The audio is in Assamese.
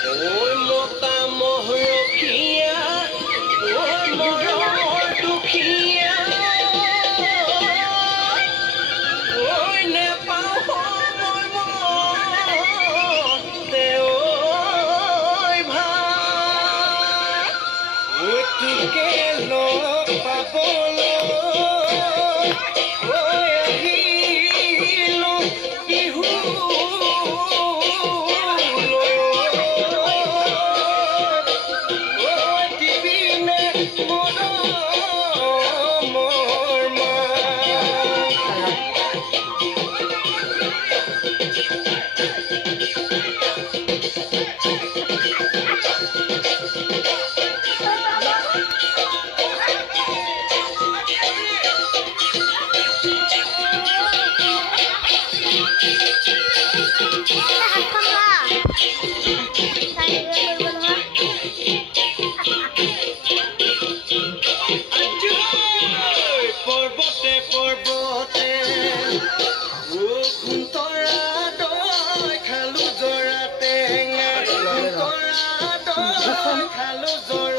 ঐ মতা মহৰখীয়া ঐ মৰমৰ দুখীয়া ঐ নেপাওঁ সময় মতে ঐ ভাল ঐ তোকে লগ পাবলৈ ঐ আহিলো বিহু পৰ্বতে পৰ্বতে খুন্তৰা দৈ খালো জৰা টেঙা খুন্তৰা দৈ খালো জৰা